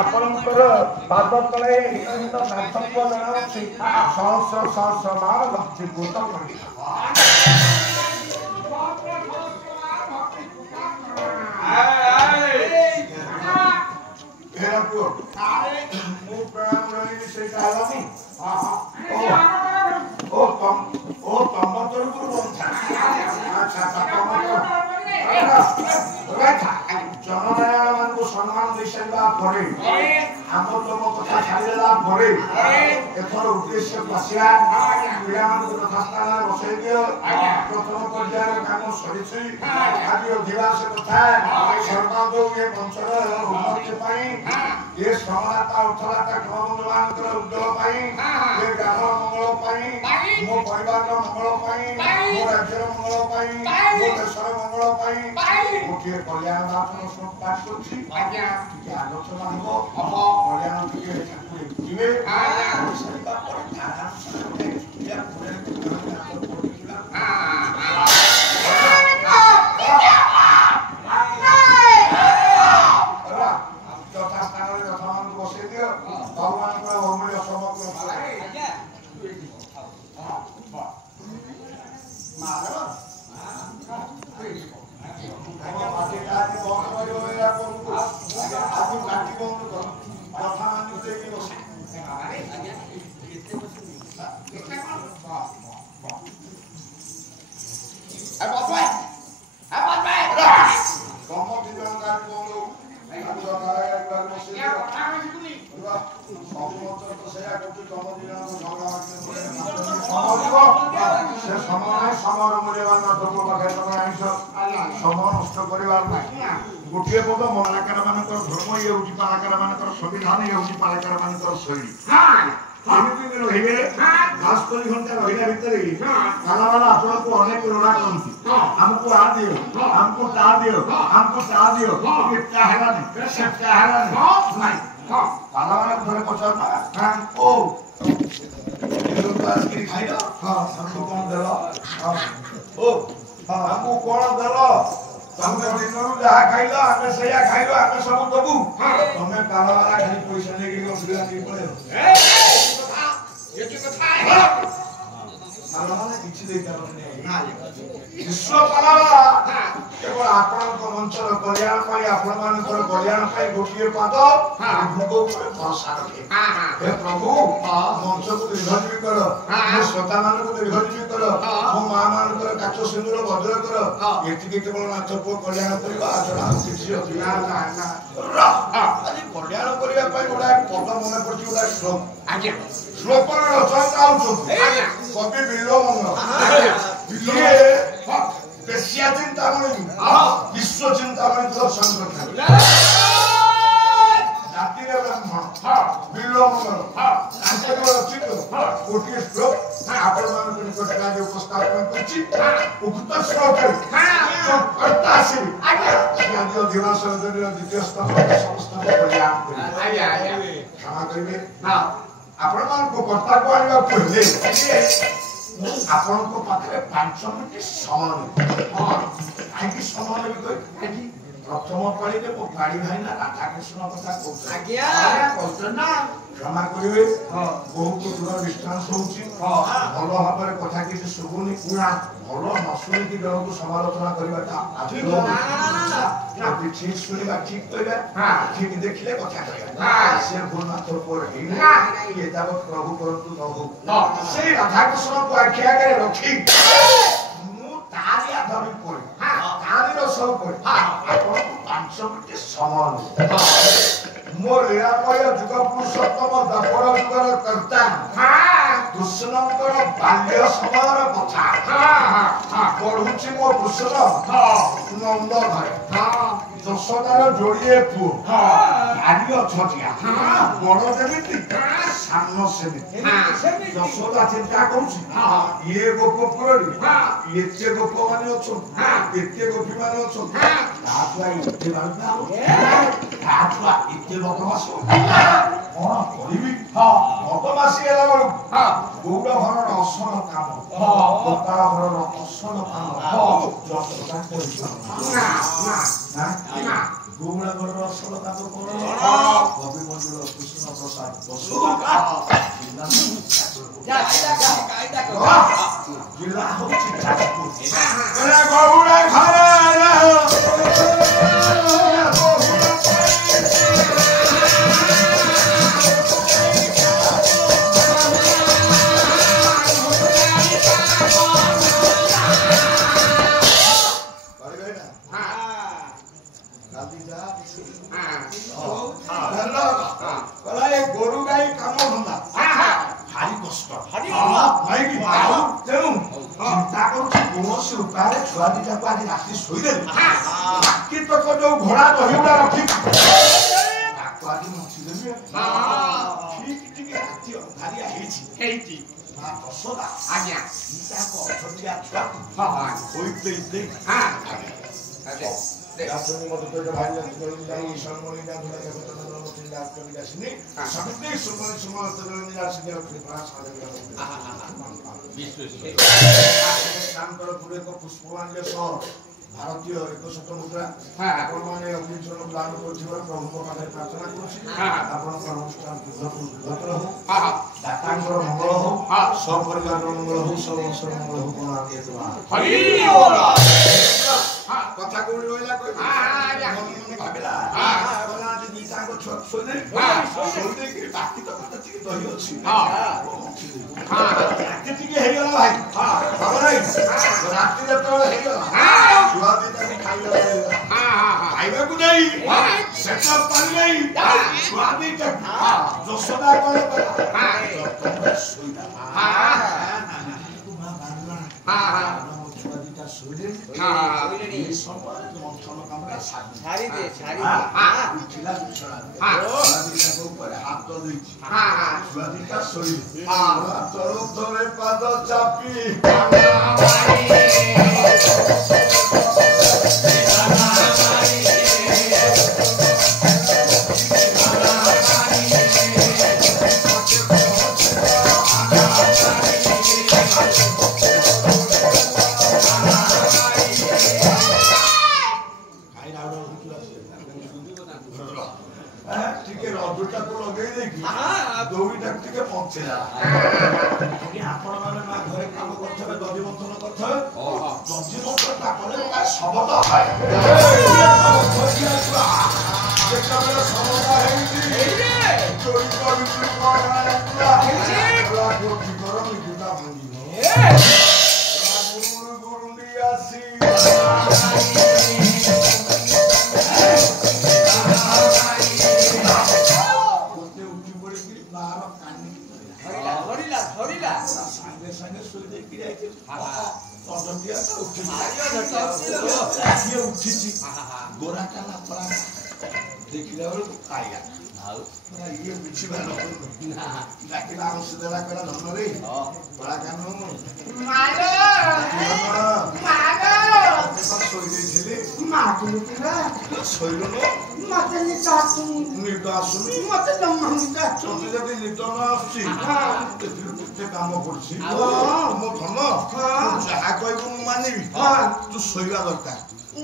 ଆପଣଙ୍କର ପାଦ ତଳେ ଜଣାଉଛି ସହସ୍ର ସହସ୍ର ବାର ଭକ୍ତିଭୂତ ମୁଁ ପ୍ରଣାମ ଜଣେଇବି ସେଇଟା ହେଲାନି ଓ ତମ ତରଫରୁ ଜନନାୟକ ମାନଙ୍କୁ ସମ୍ମାନ ଦେଇ ସାରିବା ପରେ ଆମ ତମ କଥା ଛାଡ଼ିଦେଲା ପରେ ଏଥର ଉଦ୍ଦେଶ୍ୟକୁ ଆସିବା ପିଲାମାନଙ୍କୁ ଯଥାସ୍ଥାନରେ ବସେଇ ଦିଅ ପ୍ରଥମ ପର୍ଯ୍ୟାୟର କାମ ସରିଛି ଆଜି ଅଧିବାସ କଥା ସର୍ବାଦୌ ଏ ମଞ୍ଚର ଉନ୍ନତି ପାଇଁ ଏ ସମଦାତା ଅର୍ଥଦାତା କ୍ରମବନ୍ଧୁମାନଙ୍କର ଉଦ୍ୟୋଗ ପାଇଁ ଏ ଗ୍ରାମର ମଙ୍ଗଳ ପାଇଁ ମୋ ପରିବାରର ମଙ୍ଗଳ ପାଇଁ ମୋ ରାଜ୍ୟର ମଙ୍ଗଳ ପାଇଁ ମୋ ଦେଶର ମଙ୍ଗଳ ପାଇଁ ଗୋଟିଏ କଲ୍ୟାଣ ବାସନ ପାଠ କରୁଛି ଟିକେ ଆଲୋଚନା ହବ କଲ୍ୟାଣ ଟିକେ ଯିବେ ସାରିବା ପରେ ଯଥାସ୍ଥାନରେ ଯଥାମାନଙ୍କୁ ବସେଇ ଦିଅ ଭଗବାନଙ୍କର ଅମୂଲ୍ୟ ସମଗ୍ର ଗୋଟିଏ ପଦ ମଲାକାର ମାନଙ୍କର ଧର୍ମ ଇଏ ହଉଛି ପାଲାକାର ମାନଙ୍କର ସମ୍ବିଧାନ ଇଏ ହଉଛି ପାଲାକାର ମାନଙ୍କର ଶୈଳୀ ଏମିତି ରହିଲେ 10 ଘଣ୍ଟା ରହିଲା ଭିତରେ କାଲାବାଲା ଆପଣଙ୍କୁ ଅନେକ ଋଣା କରନ୍ତି ଆମକୁ ଆ ଦିଅ ଆମକୁ ତା ଦିଅ ଆମକୁ ତା ଦିଅ ଏଟା ହେଲାନି ସେଟା ହେଲାନି ନାଇଁ କାଲାବାଲା ଘରେ ପଚାର ଓ ଖାଇଲ ଆମକୁ କଣ ଦେଲ ଓ ଆମକୁ କଣ ଦେଲ ତମେ ଦିନରୁ ଯାହା ଖାଇଲ ଆମେ ସେଇଆ ଖାଇଲ ଆମେ ସବୁ ଦବୁ ତମେ କାଳବାଲା ଖାଲି ପଇସା ନେଇକି ଅସୁବିଧା ନେଇକି ପଳେଇବ କିଛି ଦେଇପାରନି ବିଶ୍ୱ କାଳବାଲା କେବଳ ଆପଣଙ୍କ ମଞ୍ଚର କଲ୍ୟାଣ ପାଇଁ ଆପଣମାନଙ୍କର କଲ୍ୟାଣ ପାଇଁ ଗୋଟିଏ ପାଦ ଭୋଗ ଉପରେ ଭରସା ରଖେ ହେ ପ୍ରଭୁ ମଞ୍ଚକୁ ଦୀର୍ଘଜୀବୀ କର ମୋ ଶ୍ରୋତା ମାନଙ୍କୁ ଦୀର୍ଘଜୀବୀ କର ମୋ ମା ମାନଙ୍କର କାଚ ସିନ୍ଦୁର ଭଦ୍ର କର ଏତିକି କେବଳ ନାଥ ପୁଅ କଲ୍ୟାଣ କରିବା ଆଚରଣ କିଛି ଅସୁବିଧା ଆଜି କଲ୍ୟାଣ କରିବା ପାଇଁ ଗୋଟାଏ ପଦ ମନେ ପଡୁଛି ଗୋଟାଏ ଶ୍ଲୋକ ଶ୍ଲୋକର ରଚୟିତା ହଉଛନ୍ତି କବି ବିଲ୍ୱମଙ୍ଗଳ ବେଶିଆ ଚିନ୍ତାମଣି ବିଶ୍ୱ ଚିନ୍ତାମଣି ଦର୍ଶନ କରିଥାନ୍ତି ଜାତିରେ ବ୍ରାହ୍ମଣ ବିଲ୍ୱମଙ୍ଗଳ ତାଙ୍କର ରଚିତ ଗୋଟିଏ ଶ୍ଲୋକ ଆପଣମାନଙ୍କ ନିକଟରେ ଆଜି ଉପସ୍ଥାପନ କରୁଛି ଉକ୍ତ ଶ୍ଲୋକରେ କର୍ତ୍ତା ଆସିବେ ଆଜି ଅଧିବାସନ ଦ୍ୱିତୀୟ ସ୍ତରରେ ସମସ୍ତଙ୍କୁ କଲ୍ୟାଣ କରିବେ କ୍ଷମା କରିବେ ଆପଣମାନଙ୍କୁ କର୍ତ୍ତାକୁ ଆଣିବାକୁ ହେଲେ ଆପଣଙ୍କ ପାଖରେ 5 ମିନିଟ ସମୟ କାହିଁକି ସମୟ ନେବି କହିବି ପ୍ରଥମ ପାଳିରେ ମୋ ଗାଡି ଭାଇନା ରାଧାକୃଷ୍ଣ କଥା କହୁଛନ୍ତି କ୍ଷମା କରିବେ ବହୁତ ଦୂର ଡିଷ୍ଟାନ୍ସ ହଉଛି ଭଲ ଭାବରେ କଥା କିଛି ଶୁଭୁନି ଭଲ ନ ଶୁଣିକି ଜଣକୁ ସମାଲୋଚନା କରିବାଟା ଠିକ ଶୁଣିବା ଠିକ କହିବା ଠିକ ଦେଖିଲେ କଥା କହିବା ସେ ଭୁଲ ମାତ୍ର ପରେ ହେଇନି ଏ ଯାବତ ପ୍ରଭୁ କରନ୍ତୁ ନ ହଉ ସେଇ ରାଧାକୃଷ୍ଣଙ୍କୁ ଆଖି ଆଗରେ ରଖି ମୁଁ ତାରି ଆଧାର ପରେ ତାରିର ସବୁ ପରେ ଆପଣଙ୍କୁ 5 ମିନିଟ ସମୟ ମୋ ଲୀଳାମୟ ଯୁଗ ପୁରୁଷୋତ୍ତମ ଦ୍ୱାପର ଯୁଗର କର୍ତ୍ତା କୃଷ୍ଣଙ୍କର ବାଲ୍ୟ ସମୟର କଥା ପଢୁଛି ମୋ କୃଷ୍ଣ ନନ୍ଦ ଘରେ ଯଶୋଦାର ଯୋଡ଼ିଏ ପୁଅ ଭାରି ଅଛଟିଆ ବଡ ଯେମିତି ସାନ ସେମିତି ଯଶୋଦା ଚିନ୍ତା କରୁଛି ଇଏ ଗୋପପୁରରେ ଏତେ ଗୋପ ମାନେ ଅଛନ୍ତି ଏତେ ଗୋପୀ ମାନେ ଅଛନ୍ତି ଏତେ ବଦମାସ କଣ କରିବି ବଦମାସୀ ହେଲା ବେଳକୁ ଗୌଡ଼ ଘରର ଅସଲ କାମ ଗୋପାଳ ଘରର ଅସଲ କାମ ଯଶୋଦା କରିପାରୁନା ଗୋମଳାଗଡ଼ର ଅସଲ ତାଙ୍କ କଣ କବି ମନ୍ଦିର କୃଷ୍ଣ ପ୍ରସାଦ ବସୁ ଜିଲ୍ଲା ହଉଛି ଯାଜପୁର ଗୌଡ଼ା ଘର गोरु गाई काम धंदा भारी कष्ट तेणु चिंता करोसी उपाय छुआ दीटा को आज राति शोदे बाकी तक जो घोड़ा दहीगुड़ा रखी आज मचिदेवी ठीक राति अंधारिया दशदा आज्ञा अठटिया छुआ पुष्पांजलि भारतीय 100 मुद्रा आपण माने अभिचरण प्लान करथिबार प्रभु पाखे प्रार्थना करूछि आपनकर अनुष्ठान सुखकर हो दातांकर मंगल हो सब परिवार मंगल हो सब वंशर मंगल हो कोन आके तो हरि बोल कथा कोन होइला कोइ मन भाबिला बोला जे दीता को छोट सोने के बाकी तो कथा ठीक दही अछि राति ठीक हे गेला भाई खबर है राति जब हे गेला छुआ दीता को खाइला खाइबा को नहीं सेटअप कर नहीं छुआ दीता जसदा करे सोइदा सोइले समय मंथन कामरा छाड़ी दे उठिला बिछड़ा दीता को ऊपर हाथ तो देछि छुआ दीता सोइले तोरो तोरे पाद चापी दौड़ीटा टिके पहुंचेला कि आपण माने ना घरे काम करथबे दधि मंथन करथबे दधि मंथन ता कले का शब्द है जेका बेला शब्द हेइती चोरी कर बिक्री कर गरम गुदा भांगी गुरुंडियासी संगे सोई दे कि जाय छै तोडिया तो उठी उठी गोरा काला पड़ा देखिला बेल काया ये बिछि भालो ना डाकिला अंश देला करा धन रे बड़ा कानो मालो ते सोई दे छिले माटु केरा सोइलो न मते नि तासु मते नमंगा छोटे जदी नितो न आसी ते काम करछि मो धन जहा कहबो मु मानिबी तू सोइबा दरकार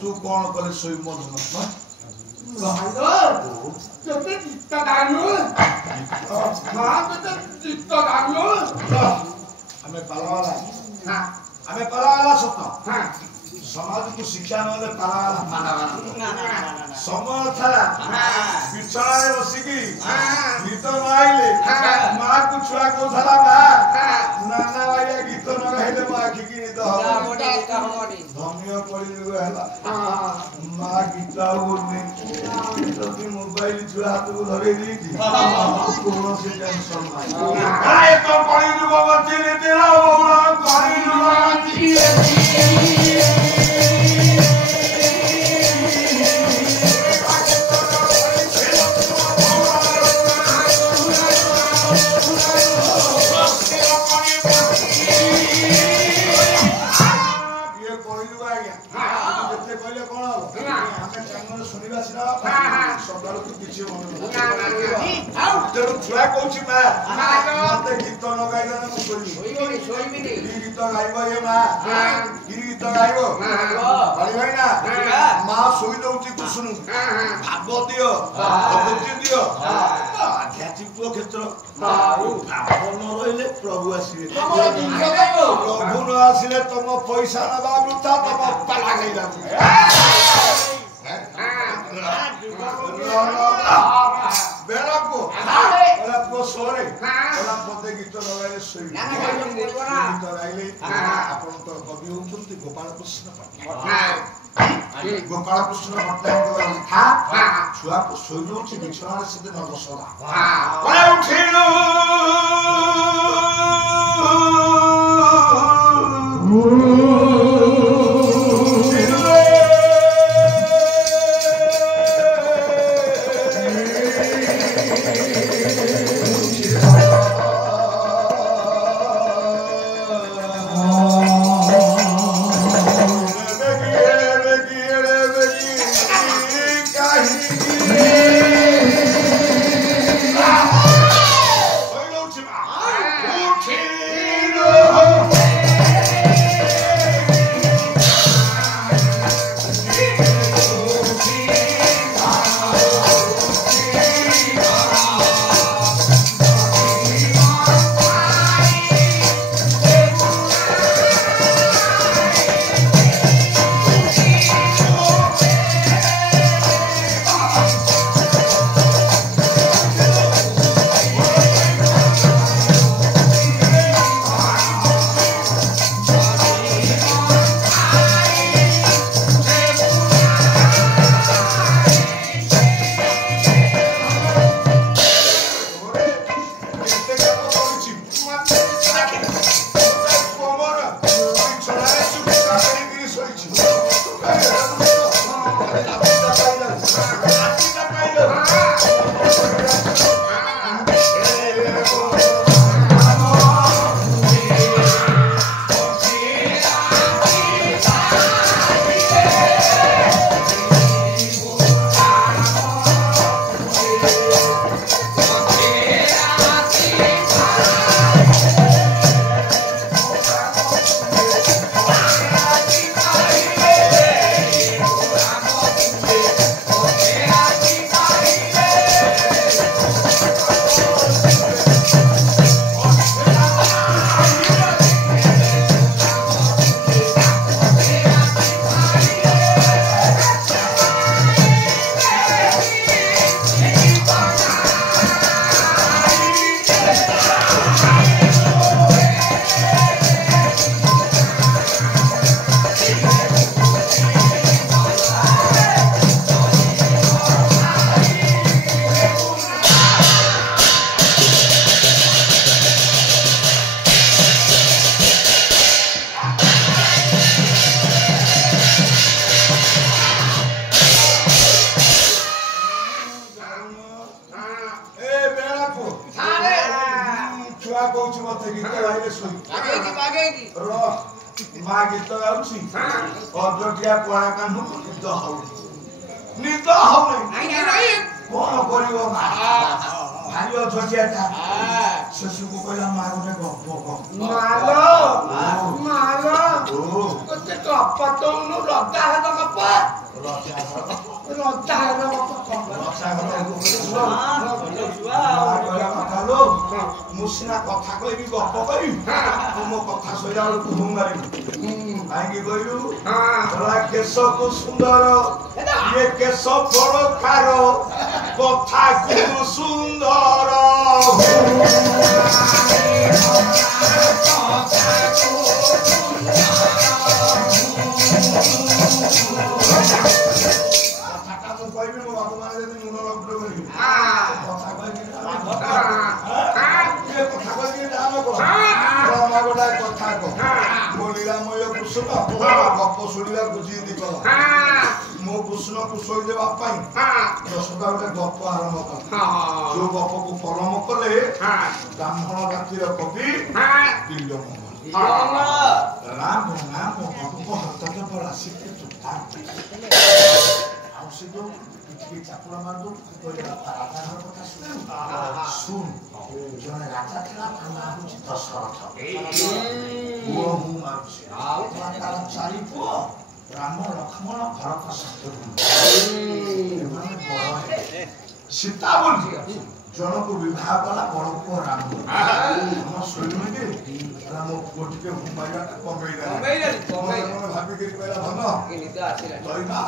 तू कोन कले सोइ मो धन भाइलो तते चित्ता दानु हां तते चित्ता दानु हमें पालावाला सत्य हां समाज को शिक्षा नले पालावाला समय थाला बिछाए बसिकी गीत गाइले मां को छुआ को थाला बा नाना भाईया गीत न गाइले मां आखि की निद हो धन्य पड़ी होला मां गीत बोलने तो मोबाइल छुआ हाथ को धरे दी कोनो से टेंशन नहीं काय तो पड़ी जुगवती ने तेरा बोला पड़ी जुगवती छुआ कौची मा मते गीत न गाइला न सोइबी गीत गाइबो ये मा गीत गाइबो भाई भाई ना मां सोई दउची ଶୁଣୁ ଭାବ ଦିଅ ଭକ୍ତି ଦିଅ ଆଧ୍ୟାତ୍ମିକ କ୍ଷେତ୍ର ଭାବ ନ ରହିଲେ ପ୍ରଭୁ ଆସିବେ ପ୍ରଭୁ ନ ଆସିଲେ ତମ ପଇସା ନବା ବୃଥା ତମ ପାଲା ଖାଇଲା ବେଳକୁ ପୁଅ ସୋରେ ପଦେ ଗୀତ ଲଗାଇଲେ ଶୋଇବେ ଗୀତ ଗାଇଲେ ଆପଣଙ୍କର କବି ହଉଛନ୍ତି ଗୋପାଳ କୃଷ୍ଣ ପଟ୍ଟନାୟକ ଗୋପାଳ କୃଷ୍ଣ ପଟ୍ଟନାୟକଙ୍କର ଲେଖା ଛୁଆକୁ ଶୋଇ ଦଉଛି ବିଛଣାରେ ସେଦିନ ବସଲା ଉଠିଲୁ ମା ଗୀତ ଗାଉଛି ଅଯୋଗ୍ୟା କୁଆଡା କାନ୍ଧୁ ନିଦ ହଉନି କଣ କରିବ ମା ଭାରି ଅଯୋଗ୍ୟାଟା ଶେଷକୁ କହିଲା ମା ଗୋଟେ ଗପ ମୁଁ ସିନା କଥା କହିବି ଗପ କହିବି ମୋ କଥା ଶୋଇଲା ବେଳକୁ ମୁଁ ମାରିବି କାହିଁକି କହିଲୁ କେଶକୁ ସୁନ୍ଦର ଇଏ କେଶ ପ୍ରକାର କଥାକୁ ସୁନ୍ଦର କଥାଟା ମୁଁ କହିବି ମୋ ବାପା ମାନେ ଯଦି ମୁଣ୍ଡ ରଖ କରିବି କଥା କହିବି କଥା ମୋ ଲୀଳାମୟ କୃଷ୍ଣ ଗପ ଶୁଣିବାକୁ ଜିଦି କର ମୋ କୃଷ୍ଣକୁ ଶୋଇଦେବା ପାଇଁ ଯଶୋଦା ଗୋଟେ ଗପ ଆରମ୍ଭ କର ଯୋଉ ଗପକୁ ପରମ କଲେ ବ୍ରାହ୍ମଣ ଜାତିର କବି ରାମ ଆଉ ସେ ଯୋଉ ପୃଥିବୀ ଚାପୁଡା ମାରୁ ରାଜାଙ୍କ କଥା ଶୁଣୁ ଜଣେ ରାଜା ଥିଲା ତା ନାଁ ହଉଛି ଦଶରଥ ପୁଅ ମୁଁ ମାରୁଛି ତାର 4 ପୁଅ ରାମ ଲକ୍ଷ୍ମଣ ଭରତ ଶତ୍ରୁଘ୍ନ ଏମାନେ ବଡ଼ ସୀତା ବୋଲି ଜଣକୁ ବିବାହ କଲା ବଡ଼ ପୁଅ ରାମ ଆମ ଶୋଇଲୁଣି କି ରାମ ପୁଅ ଟିକେ ହୁମାଇଲା କମେଇଲା ଭାବିକି କହିଲା ଭଲ ତୋ ମା